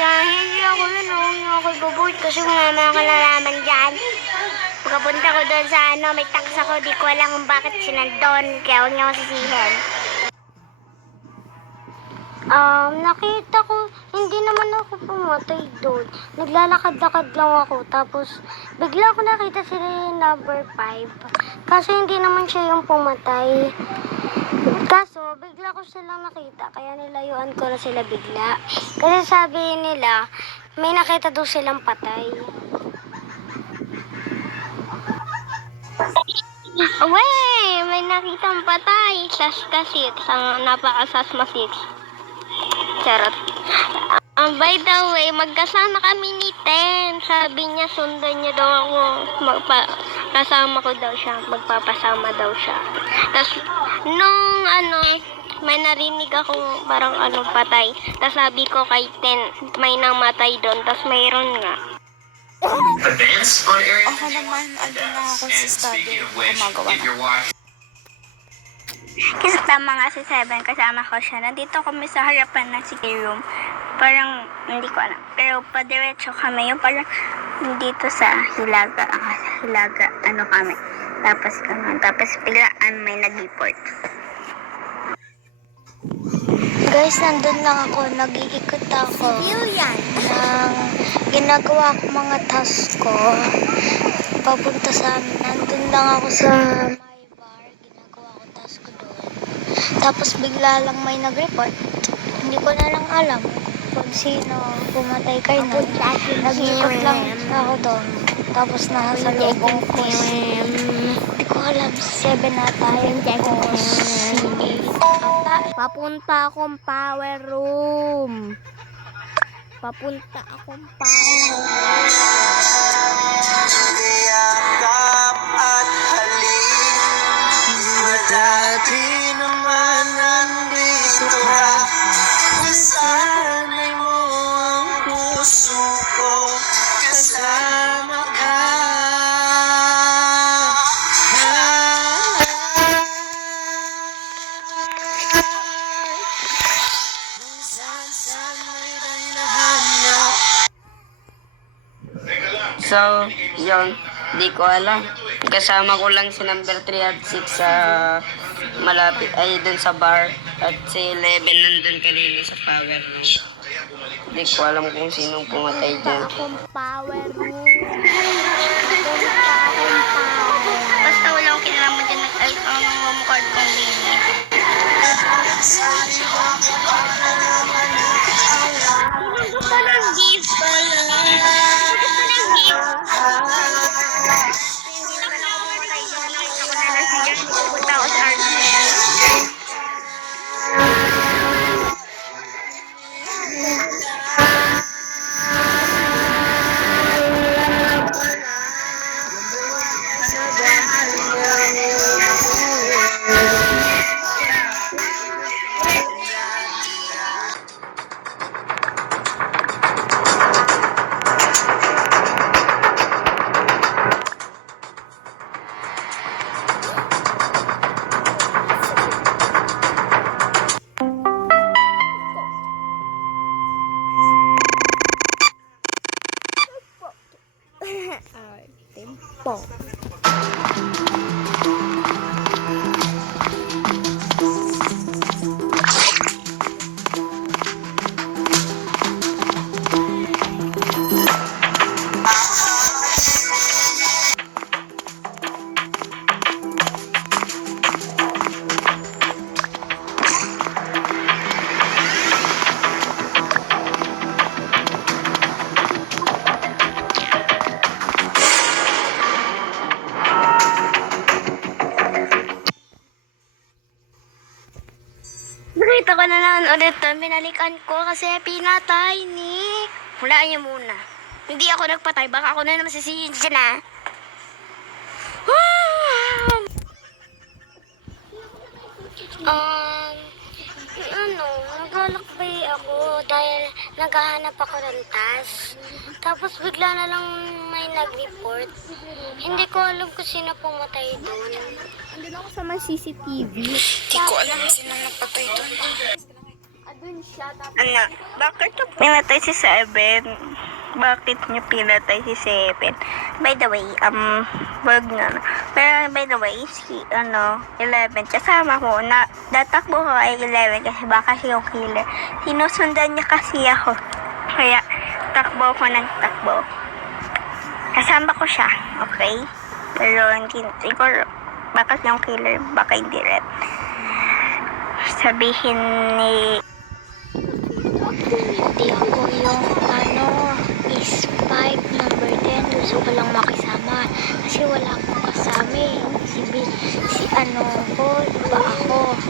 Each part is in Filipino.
siya. Hindi ako yun, oh. hindi ako ibubult kasi kung naman ako nalaman dyan. Pagkapunta ko doon sa ano, may tax ako, di ko alam kung bakit siya nandun. Kaya huwag niyo ako sisihin. Um, nakita ko, hindi naman ako pumatay doon. Naglalakad-lakad lang ako. Tapos, bigla ko nakita si number 5. Kaso hindi naman siya yung pumatay. Kaso, bigla ko silang nakita. Kaya nilayuan ko na sila bigla. Kasi sabi nila, may nakita daw silang patay. Wey! May nakitang patay. Sas kasi, ang napakasas. Charot. Um, by the way, magkasama kami ni Ten. Sabi niya, sundan niya daw ako. Magpa kasama ko daw siya. Magpapasama daw siya. Tapos, nung ano, may narinig ako parang ano, patay. Tapos sabi ko kay Ten, may namatay doon. Tapos mayroon nga. Events on Area Ako naman, andun na ako sa study. Gumagawa Kasi tama nga si Seven, kasama ko siya. Nandito kami sa harapan ng city room. Parang, hindi ko alam. Pero padiretso kami. Yung parang dito sa Hilaga. ah, Hilaga, ano kami. Tapos, ano, tapos biglaan may nag-report. Guys, nandun lang ako. Nag-iikot ako. Civilian. Ng ginagawa ko mga task ko. Papunta sa amin. Nandun lang ako sa my bar. Ginagawa ko task ko doon. Tapos bigla lang may nag-report. Hindi ko na lang alam kung sino pumatay kayo na. Nag-iikot lang ako doon. Tapos nasa lubong ko. Hindi ko alam. Seven ata yun. O si ata. Papunta akong power room. Papunta akong power room. Yakap at halik Di So, yun. Di ko alam. Kasama ko lang si number 3 at 6 sa malapit, ay dun sa bar. At si 11 nandun kanina sa power room. Di ko alam kung sinong pumatay dyan. Akong power room. Basta wala akong kinalaman dyan ng ang home card kong linis. 抱 Na naman ulit to. Binalikan ko kasi pinatay ni... Hulaan niyo muna. Hindi ako nagpatay. Baka ako na naman sisihin siya na. Um, ano, naglalakbay ako dahil naghahanap ako ng tas. Tapos bigla na lang may nag-report. Hindi ko alam kung sino pumatay doon. Andun ako sa may CCTV. Hindi ko alam sino napatay doon. Andun siya. Tapos Ano, bakit niyo pinatay si Seven? Bakit niyo pinatay si Seven? By the way, um, wag na. Pero by the way, si, ano, 11, kasama ko, na, datakbo ko ay 11 kasi baka siya yung killer. Sinusundan niya kasi ako. Kaya, takbo ko ng takbo. Kasama ko siya, okay? Pero hindi, siguro, baka siya yung killer, baka hindi rin. Sabihin ni Hindi ako yung ano, is 5 number 10. Gusto ko lang makisama. Kasi wala akong kasama eh. Si, B- si ano ko, iba ako.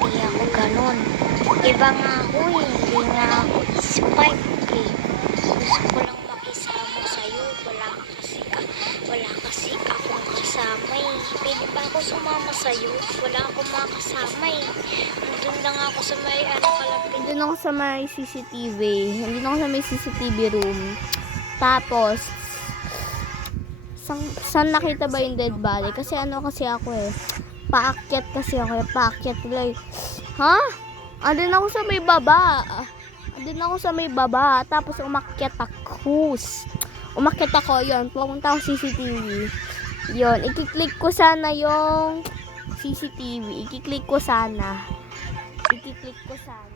Hindi ako ganun. Iba nga ako eh. Hindi nga ako is 5 eh. Gusto ko lang makisama sa'yo. Wala kasi ka, wala kasi akong kasama eh. Pwede ba ako sumama sa'yo? Wala akong makasama eh. Nandun lang ako sa may ano kalapit Andun ako sa may CCTV. Andun ako sa may CCTV room. Tapos, san, saan nakita ba yung dead body? Kasi ano kasi ako eh. Paakyat kasi ako eh. Paakyat like, ha? Andun ako sa may baba. Andun ako sa may baba. Tapos umakyat ako. Umakyat ako, yon Pumunta ako CCTV. Yon, ikiklik ko sana yung CCTV. Ikiklik ko sana. Ikiklik ko sana.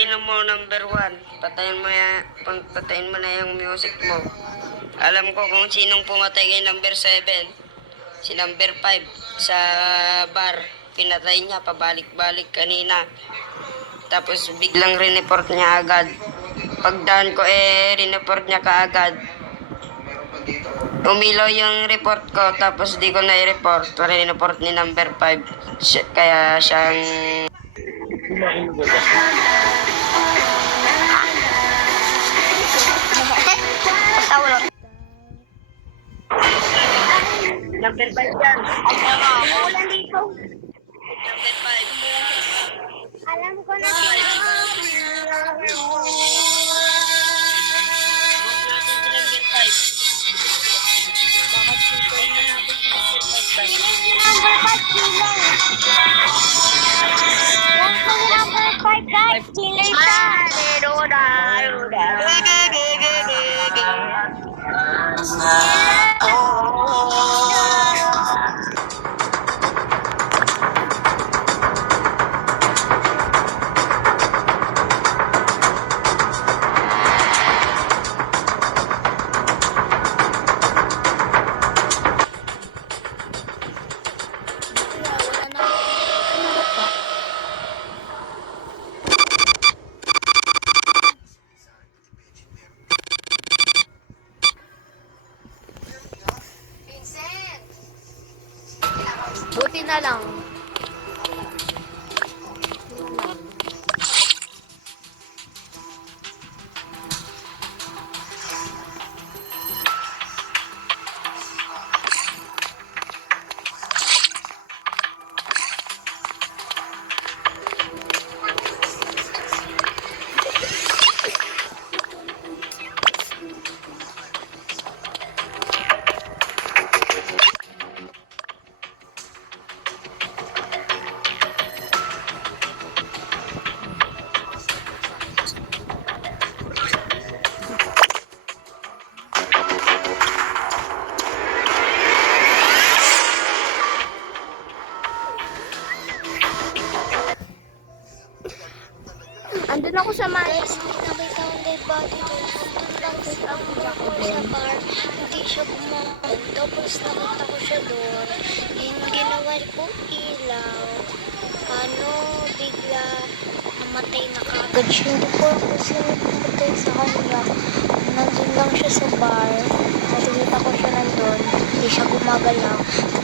Ina mo number one. Patayin mo ya, patayin mo na yung music mo. Alam ko kung sinong pumatay kay number 7. Si number 5 sa bar. Pinatay niya pabalik-balik kanina. Tapos biglang rineport niya agad. Pagdaan ko eh rineport niya kaagad. Umilaw yung report ko tapos di ko na i-report. Rineport ni number 5. Siya- Kaya siyang Number 5 yan. Ulan dito. Number 5. Alam ko na. Andun ako sa may... Guys, may nakita akong dead body doon. Doon lang din ako ako sa bar. Hindi siya bumakot. Tapos nakita ko siya doon. Yung ginawa ko ilaw. Ano, bigla namatay na kagad siya. Hindi ko ako sino pumatay sa kanya. Nandun lang siya sa bar. Nakikita ko siya nandun. Hindi siya gumagalaw.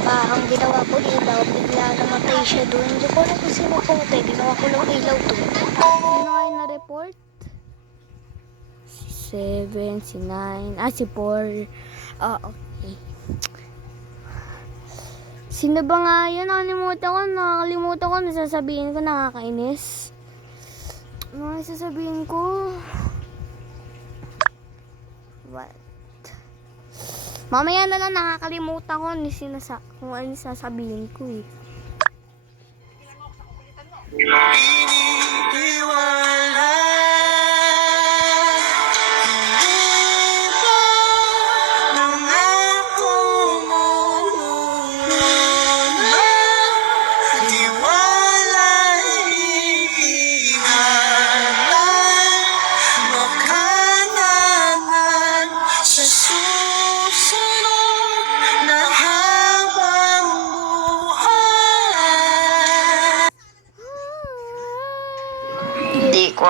Pa, ang ginawa ko ilaw, bigla namatay siya doon. Hindi ko alam kung sino pumatay. Ginawa ko lang ilaw doon. Sino kayo na-report? Si 7, si 9, ah, si 4. Ah, okay. Sino ba nga yun? Nakalimutan ko, nakalimutan ko, nasasabihin ko, nakakainis. Ano sasabihin ko? What? Mamaya na lang nakakalimutan ko ni sinasa kung ano sasabihin ko eh. Pininiwala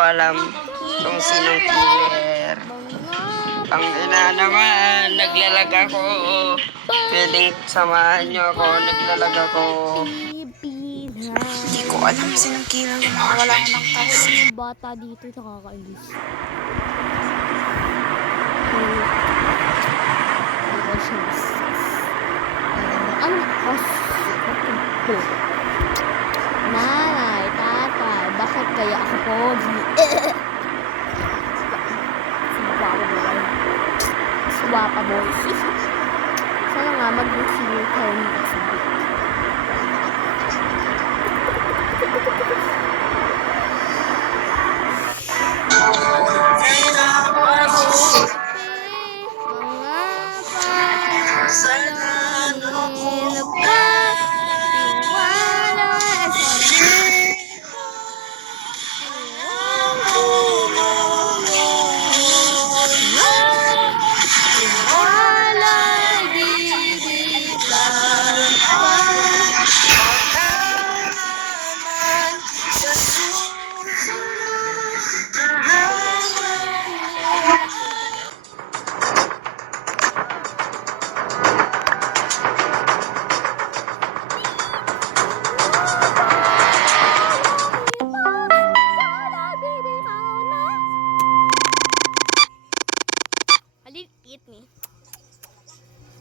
alam kung sinong killer. Ang ina naman, naglalag ako. Pwedeng samahan niyo ako, naglalag ako. Hindi ko alam sinong killer wala ko ng taas. Yung bata dito nakakainis. Ano? Oh, Nanay,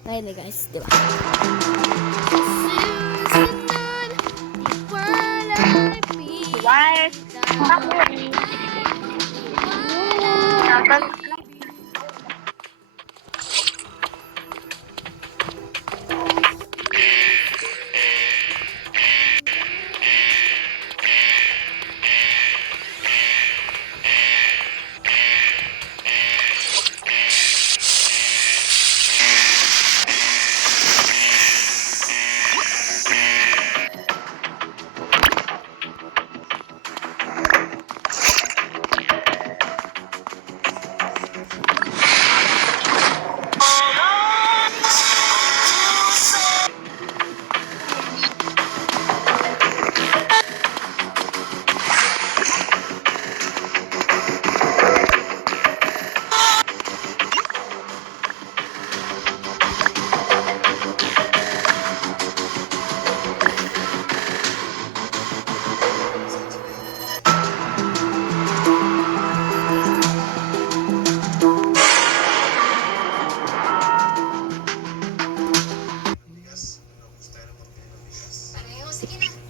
Ngayon na guys, di ba? Why?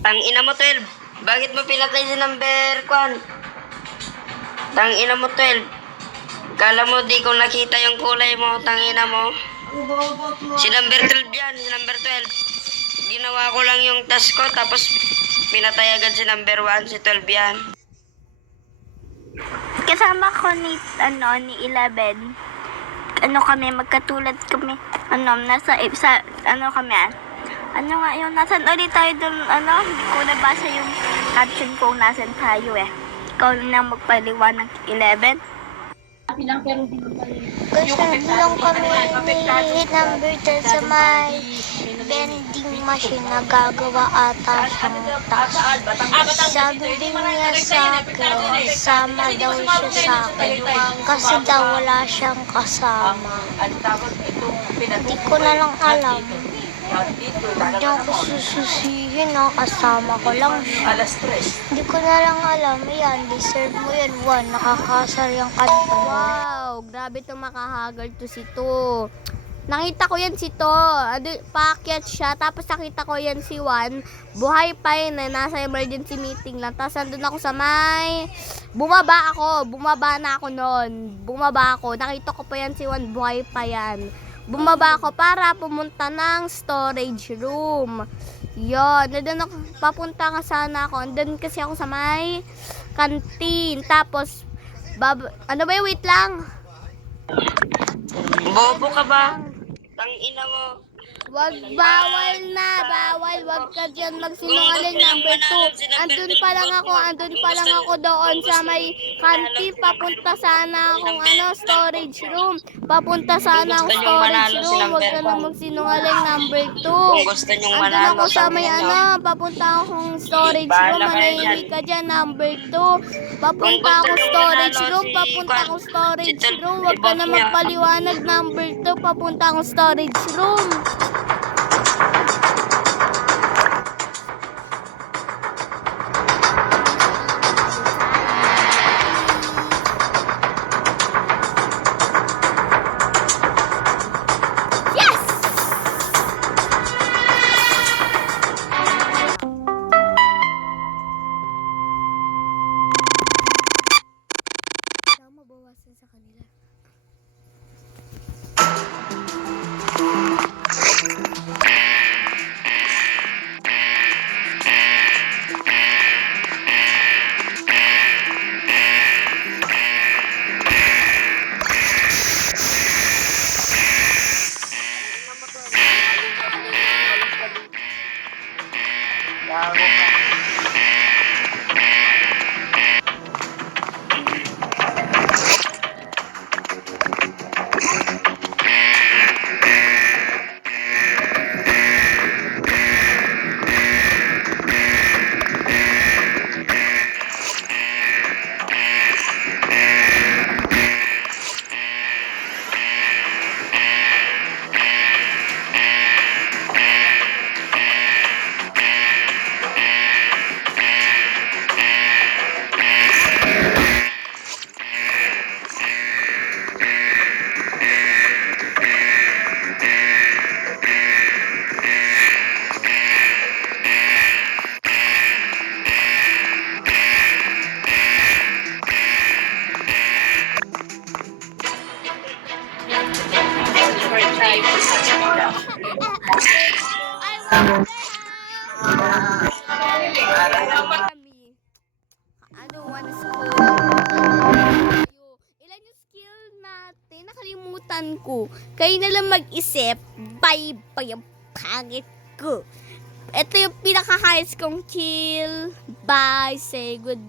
Tang ina mo 12. Bakit mo pinatay si number kwan? Tang ina mo 12. Kala mo di ko nakita yung kulay mo, tang ina mo. Si number 12 yan, si number 12. Ginawa ko lang yung task ko, tapos pinatay agad si number 1, si 12 yan. Kasama ko ni, ano, ni 11. Ano kami, magkatulad kami. Ano, nasa, sa, ano kami, ah. Ano nga yung, nasan ulit tayo dun, ano, hindi ko nabasa yung caption kung nasan tayo eh. ikaw na magpaliwanag 11. Guys, nandun lang kami ni number 10 sa may vending machine na gagawa ata siyang tas. Sabi din niya sa akin, sama daw siya sa akin. Kasi daw wala siyang kasama. Hindi ko na lang alam. Hindi ako sususihin na kasama ko lang siya. Hindi ko na lang alam. Yan, deserve mo yan. One, nakakasar yung kanta. Wow, grabe to makahagal to si to. Nakita ko yan si to. Ado, paakyat siya. Tapos nakita ko yan si Juan. Buhay pa yun eh. Nasa emergency meeting lang. Tapos andun ako sa may... Bumaba ako. Bumaba na ako noon. Bumaba ako. Nakita ko pa yan si Juan. Buhay pa yan. Bumaba ako para pumunta ng storage room. Yon, nandun ako, papunta nga sana ako. Andun kasi ako sa may kantin. Tapos, bab ano ba yung wait lang? Bobo ka ba? Tang ina mo. Wag bawal na, bawal. Wag ka dyan magsinungaling number 2. Andun pa lang ako, andun pa lang ako doon sa may kantin. Papunta sana akong ano, storage room. Papunta sana akong storage room. Wag ka one. magsinungaling number 2. Kung gusto niyong Andun ako sa may ano, papunta akong storage room, manahimik ka dyan, number 2. Papunta nyo storage room, papunta akong storage room, wag ka na magpaliwanag, number 2, papunta akong storage room. Mag-isip. Bye-bye ang pangit ko. Ito yung pinaka-highest kong chill. Bye. Say goodbye.